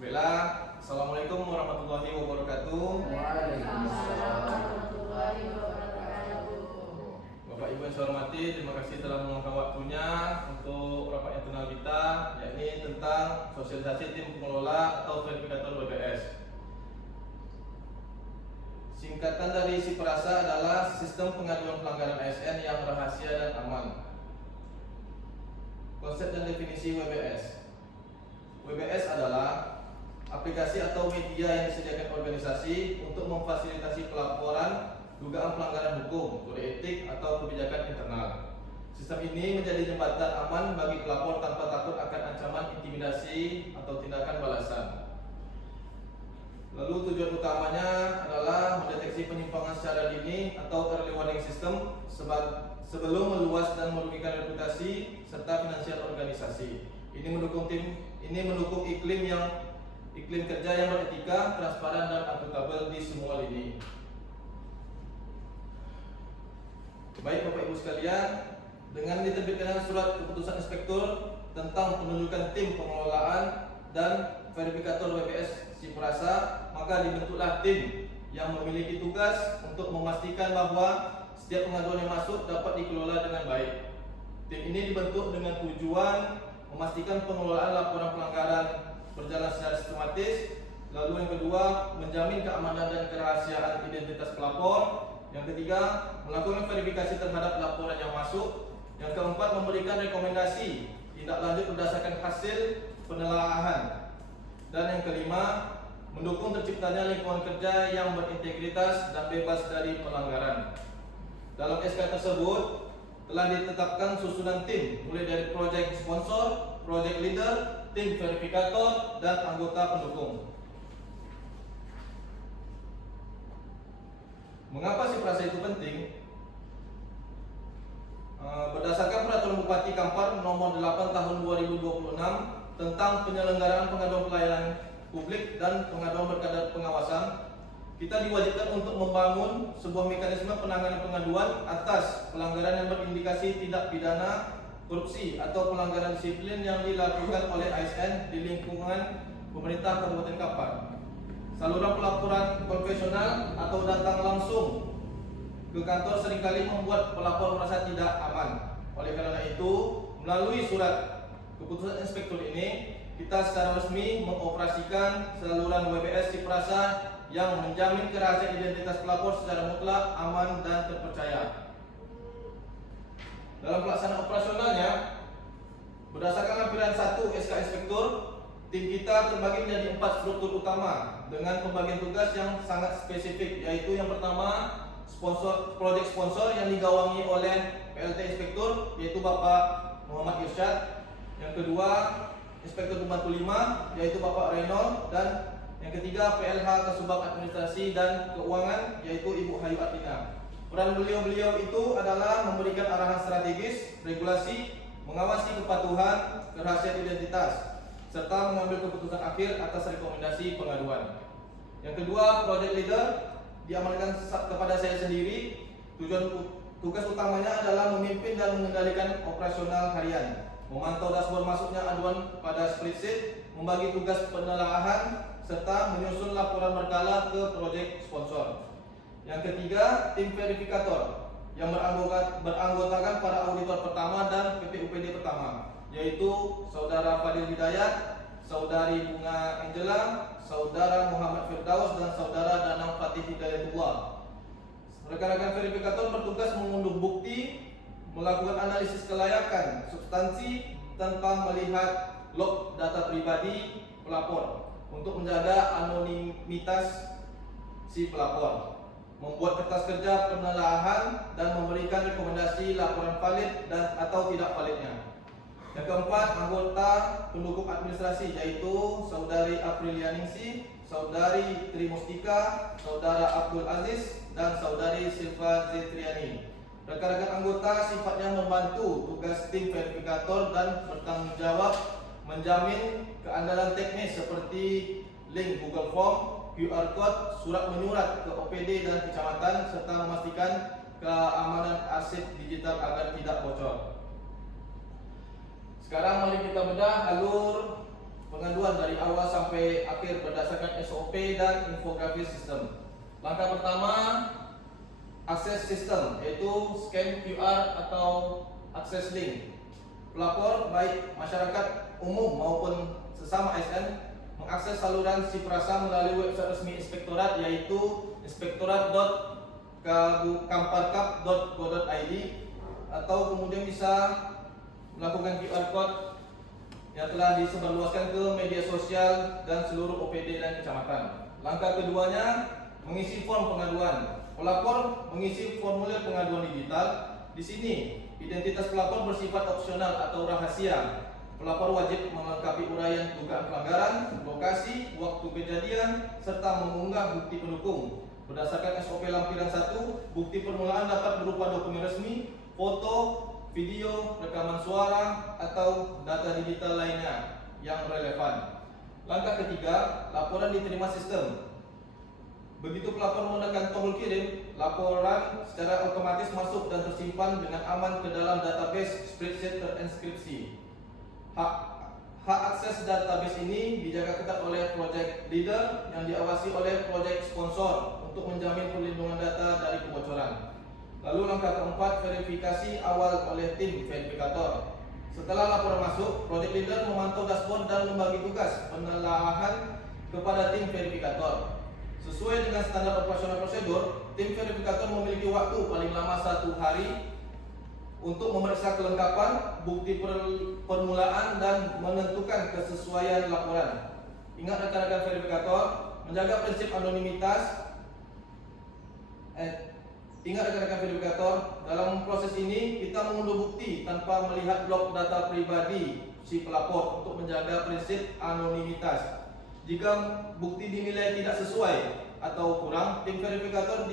Baiklah, Assalamualaikum warahmatullahi wabarakatuh. Waalaikumsalam warahmatullahi wabarakatuh. Bapak Ibu yang saya hormati, terima kasih telah meluangkan waktunya untuk rapat internal kita, yakni tentang sosialisasi tim pengelola atau verifikator WBS. Singkatan dari SIPRASA adalah Sistem Pengaduan Pelanggaran ASN yang rahasia dan aman. Konsep dan definisi WBS. WBS adalah aplikasi atau media yang disediakan organisasi untuk memfasilitasi pelaporan dugaan pelanggaran hukum, kode etik, atau kebijakan internal. Sistem ini menjadi jembatan aman bagi pelapor tanpa takut akan ancaman intimidasi atau tindakan balasan. Lalu tujuan utamanya adalah mendeteksi penyimpangan secara dini atau early warning system sebelum meluas dan merugikan reputasi serta finansial organisasi. Ini mendukung iklim kerja yang beretika, transparan, dan akuntabel di semua lini. Baik Bapak Ibu sekalian, dengan diterbitkan surat keputusan inspektur tentang penunjukan tim pengelolaan dan verifikator WBS SIPRASA, maka dibentuklah tim yang memiliki tugas untuk memastikan bahwa setiap pengaduan yang masuk dapat dikelola dengan baik. Tim ini dibentuk dengan tujuan memastikan pengelolaan laporan pelanggaran berjalan secara sistematis. Lalu yang kedua, menjamin keamanan dan kerahasiaan identitas pelapor. Yang ketiga, melakukan verifikasi terhadap laporan yang masuk. Yang keempat, memberikan rekomendasi tindak lanjut berdasarkan hasil penelaahan. Dan yang kelima, mendukung terciptanya lingkungan kerja yang berintegritas dan bebas dari pelanggaran. Dalam SK tersebut telah ditetapkan susunan tim mulai dari project sponsor, project leader, tim verifikator, dan anggota pendukung. Mengapa SIPRASA itu penting? Berdasarkan Peraturan Bupati Kampar Nomor 8 Tahun 2026 tentang penyelenggaraan pengaduan pelayanan publik dan pengaduan berkadar pengawasan, kita diwajibkan untuk membangun sebuah mekanisme penanganan pengaduan atas pelanggaran yang berindikasi tindak pidana korupsi atau pelanggaran disiplin yang dilakukan oleh ASN di lingkungan pemerintah Kabupaten Kampar. Saluran pelaporan konvensional atau datang langsung ke kantor seringkali membuat pelapor merasa tidak aman. Oleh karena itu, melalui surat keputusan inspektur ini, kita secara resmi mengoperasikan saluran WBS SIPRASA yang menjamin kerahasiaan identitas pelapor secara mutlak, aman, dan terpercaya. Dalam pelaksanaan operasionalnya, berdasarkan lampiran 1 SK Inspektur, tim kita terbagi menjadi 4 struktur utama dengan pembagian tugas yang sangat spesifik, yaitu yang pertama, project sponsor yang digawangi oleh PLT Inspektur, yaitu Bapak Muhammad Irsyad. Yang kedua, Inspektur Pembantu 5, yaitu Bapak Reynold. Dan yang ketiga, PLH Kasubag Administrasi dan Keuangan, yaitu Ibu Hayu Atina. Peran beliau-beliau itu adalah memberikan arahan strategis, regulasi, mengawasi kepatuhan, kerahasiaan identitas, serta mengambil keputusan akhir atas rekomendasi pengaduan. Yang kedua, project leader diamankan kepada saya sendiri. Tugas utamanya adalah memimpin dan mengendalikan operasional harian, memantau dashboard masuknya aduan pada spreadsheet, membagi tugas penelaahan, serta menyusun laporan berkala ke project sponsor. Yang ketiga, tim verifikator yang beranggotakan para auditor pertama dan PPUPD pertama, yaitu Saudara Fadil Hidayat, Saudari Bunga Angela, Saudara Muhammad Firdaus, dan Saudara Danang Fatih Hidayatullah. Rekan-rekan verifikator bertugas mengunduh bukti, melakukan analisis kelayakan substansi tanpa melihat log data pribadi pelapor untuk menjaga anonimitas si pelapor, membuat kertas kerja penelaahan, dan memberikan rekomendasi laporan valid dan atau tidak validnya. Yang keempat, anggota pendukung administrasi, yaitu Saudari Aprilianingsi, Saudari Trimustika, Saudara Abdul Aziz, dan Saudari Silva Zetriani. Rekan-rekan anggota sifatnya membantu tugas tim verifikator dan bertanggung jawab menjamin keandalan teknis seperti link Google Form, QR Code, surat menyurat ke OPD dan kecamatan, serta memastikan keamanan arsip digital agar tidak bocor. Sekarang mari kita bedah alur pengaduan dari awal sampai akhir berdasarkan SOP dan infografis sistem. Langkah pertama, akses sistem, yaitu scan QR atau akses link. Pelapor baik masyarakat umum maupun sesama ASN mengakses saluran Siprasa melalui website resmi Inspektorat, yaitu inspektorat.kamparkap.go.id, atau kemudian bisa melakukan QR code yang telah disebarluaskan ke media sosial dan seluruh OPD dan kecamatan. Langkah keduanya, mengisi form pengaduan. Pelapor mengisi formulir pengaduan digital. Di sini, identitas pelapor bersifat opsional atau rahasia. Pelapor wajib melengkapi uraian dugaan pelanggaran, lokasi, waktu kejadian, serta mengunggah bukti pendukung. Berdasarkan SOP lampiran 1, bukti permulaan dapat berupa dokumen resmi, foto, video, rekaman suara, atau data digital lainnya yang relevan. Langkah ketiga, laporan diterima sistem. Begitu pelapor menekan tombol kirim, laporan secara otomatis masuk dan tersimpan dengan aman ke dalam database spreadsheet terinskripsi. Hak akses database ini dijaga ketat oleh project leader yang diawasi oleh project sponsor untuk menjamin perlindungan data dari kebocoran. Lalu langkah keempat, verifikasi awal oleh tim verifikator. Setelah laporan masuk, project leader memantau dashboard dan membagi tugas penelaahan kepada tim verifikator. Sesuai dengan standar operasional prosedur, tim verifikator memiliki waktu paling lama 1 hari untuk memeriksa kelengkapan, bukti permulaan, dan menentukan kesesuaian laporan. Ingat rekan-rekan verifikator, menjaga prinsip anonimitas. Ingat rekan-rekan verifikator, dalam proses ini kita mengunduh bukti tanpa melihat log data pribadi si pelapor untuk menjaga prinsip anonimitas. Jika bukti dinilai tidak sesuai atau kurang, tim verifikator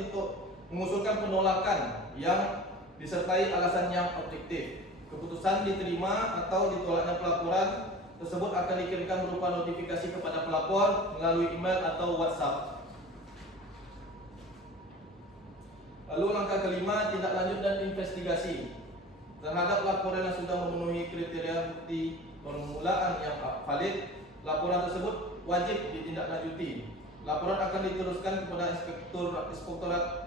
mengusulkan penolakan yang disertai alasan yang objektif. Keputusan diterima atau ditolaknya pelaporan tersebut akan dikirimkan berupa notifikasi kepada pelapor melalui email atau WhatsApp. Lalu langkah kelima, tindak lanjut dan investigasi. Terhadap laporan yang sudah memenuhi kriteria bukti permulaan yang valid, laporan tersebut wajib ditindaklanjuti. Laporan akan diteruskan kepada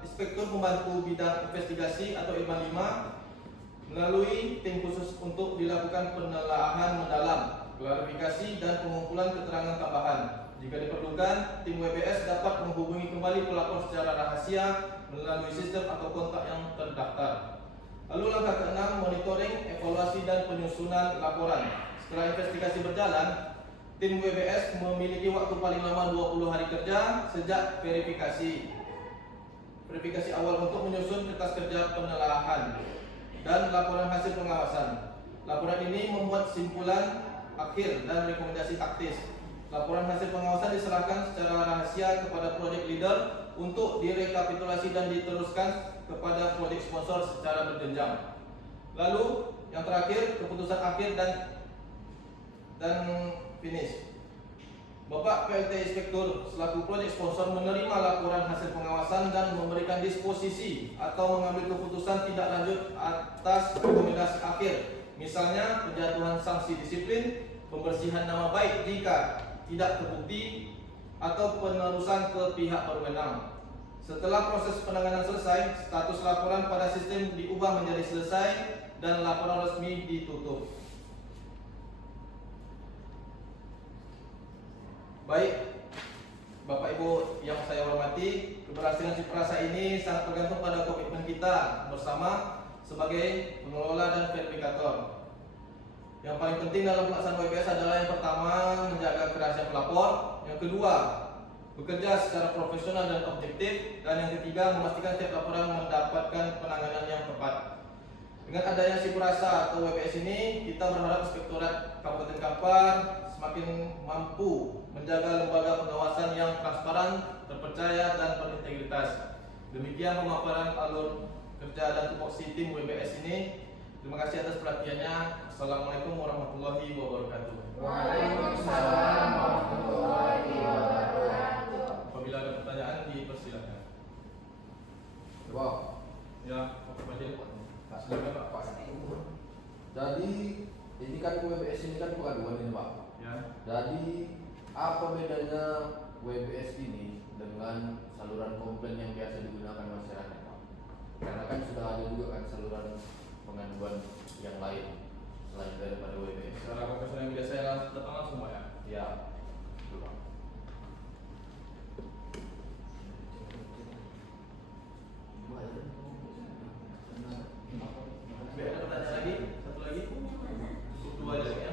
Inspektur Pembantu Bidang Investigasi atau IPA 5 melalui tim khusus untuk dilakukan penelaahan mendalam, klarifikasi, dan pengumpulan keterangan tambahan. Jika diperlukan, tim WBS dapat menghubungi kembali pelapor secara rahasia melalui sistem atau kontak yang terdaftar. Lalu langkah keenam, monitoring, evaluasi, dan penyusunan laporan. Setelah investigasi berjalan, tim WBS memiliki waktu paling lama 20 hari kerja sejak verifikasi awal untuk menyusun kertas kerja penelaahan dan laporan hasil pengawasan. Laporan ini membuat simpulan akhir dan rekomendasi taktis. Laporan hasil pengawasan diserahkan secara rahasia kepada project leader untuk direkapitulasi dan diteruskan kepada project sponsor secara berjenjang. Lalu yang terakhir, keputusan akhir dan finish. Bapak PLT Inspektur selaku project sponsor menerima laporan hasil pengawasan dan memberikan disposisi atau mengambil keputusan tidak lanjut atas rekomendasi akhir, misalnya penjatuhan sanksi disiplin, pembersihan nama baik jika tidak terbukti, atau penerusan ke pihak berwenang. Setelah proses penanganan selesai, status laporan pada sistem diubah menjadi selesai dan laporan resmi ditutup. Baik, Bapak Ibu yang saya hormati, keberhasilan Siprasa ini sangat tergantung pada komitmen kita bersama sebagai pengelola dan verifikator. Yang paling penting dalam pelaksanaan WBS adalah yang pertama, menjaga kerahasiaan pelapor, yang kedua, bekerja secara profesional dan objektif, dan yang ketiga, memastikan setiap laporan mendapatkan penanganan yang tepat. Dengan adanya Siprasa atau WBS ini, kita berharap Inspektorat Kabupaten Kampar semakin mampu menjaga lembaga pengawasan yang transparan, terpercaya, dan berintegritas. Demikian pemaparan alur kerja dan tupoksi tim WBS ini. Terima kasih atas perhatiannya. Assalamualaikum warahmatullahi wabarakatuh. Waalaikumsalam warahmatullahi wabarakatuh. Apabila ada pertanyaan, dipersilakan. Coba. Ya, Pak Fadil. Silakan Pak. Jadi ini kan WBS ini kan pengaduan ini Pak. Ya. Jadi Apa bedanya WBS ini dengan saluran komplain yang biasa digunakan masyarakat, Pak? Karena kan sudah ada juga kan saluran pengaduan yang lain selain daripada WBS. Secara profesional yang biasa yang datang langsung Pak ya. Ya, betul, Pak. Baik, ada pertanyaan lagi? Satu lagi? Cukup dua aja Pak ya.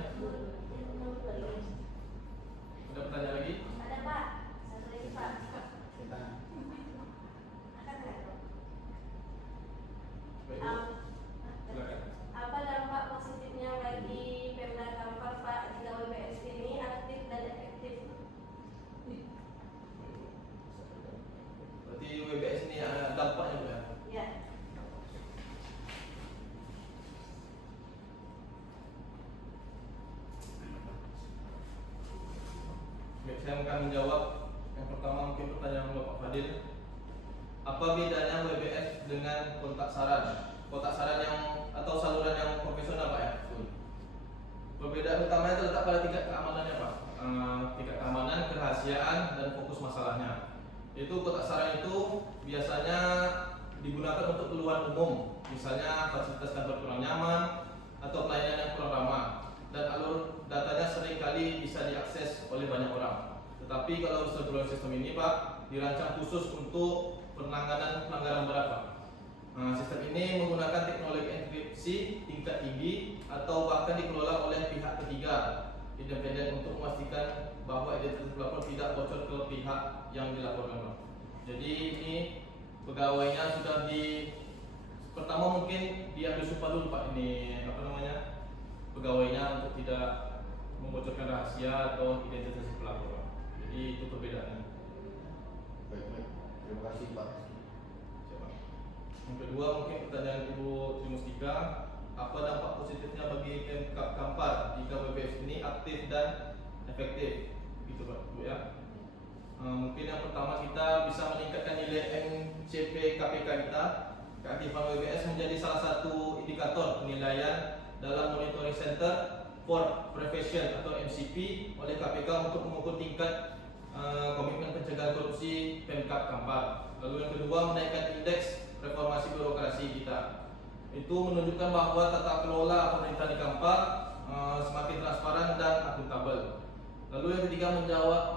Ada pertanyaan lagi? Ada Pak, satu lagi Pak. Akan nggak dong? Baik, Bu. Silakan. Apa dampak positifnya bagi Pemda Kampar Pak jika WBS ini aktif dan efektif? Berarti WBS ini ada dampaknya Bu ya. Ya. Baik, saya akan menjawab yang pertama mungkin pertanyaan Bapak Fadil. Apa bedanya WBS dengan kontak saran? Kontak saran yang atau saluran yang profesional Pak ya? Perbedaan utamanya terletak pada tingkat keamanannya Pak. Tingkat keamanan, kerahasiaan, dan fokus masalahnya. Itu kotak saran itu biasanya digunakan untuk keluhan umum, misalnya fasilitas kantor kurang nyaman atau pelayanan yang kurang ramah, dan alur datanya seringkali bisa diakses oleh banyak orang. Tetapi kalau saluran sistem ini Pak dirancang khusus untuk penanganan pelanggaran berat Pak. Sistem ini menggunakan teknologi enkripsi tingkat tinggi atau bahkan dikelola oleh pihak ketiga independen untuk memastikan bahwa identitas pelapor tidak bocor ke pihak yang dilaporkan Pak. Jadi ini pegawainya sudah pertama mungkin diambil sumpah dulu Pak, ini apa namanya, pegawainya untuk tidak membocorkan rahasia atau identitas pelapor Pak. Jadi itu perbedaannya. Baik. Terima kasih, Pak. Siapa? Yang kedua mungkin pertanyaan Ibu Trimustika, apa dampak positifnya bagi Pemkab Kampar jika WBS ini aktif dan efektif? Gitu Pak, Bu ya. Mungkin yang pertama kita bisa meningkatkan nilai MCP KPK kita. Keaktifan WBS menjadi salah satu indikator penilaian dalam Monitoring Center for Prevention atau MCP oleh KPK untuk mengukur tingkat komitmen pencegahan korupsi Pemkab Kampar. Lalu yang kedua, menaikkan indeks reformasi birokrasi kita. Itu menunjukkan bahwa tata kelola pemerintahan di Kampar semakin transparan dan akuntabel. Lalu yang ketiga,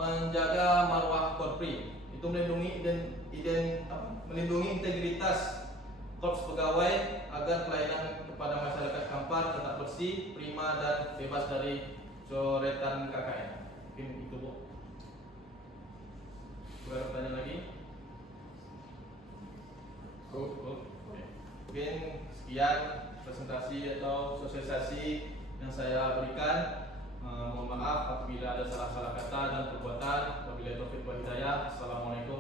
menjaga marwah Korpri. Itu melindungi integritas korps pegawai agar pelayanan kepada masyarakat Kampar tetap bersih, prima, dan bebas dari coretan KKN. Mungkin itu Bu. Ada pertanyaan lagi? Mungkin sekian presentasi atau sosialisasi yang saya berikan. Mohon maaf apabila ada salah-salah kata dan perbuatan. Wabillahi taufiq wal hidayah. Assalamualaikum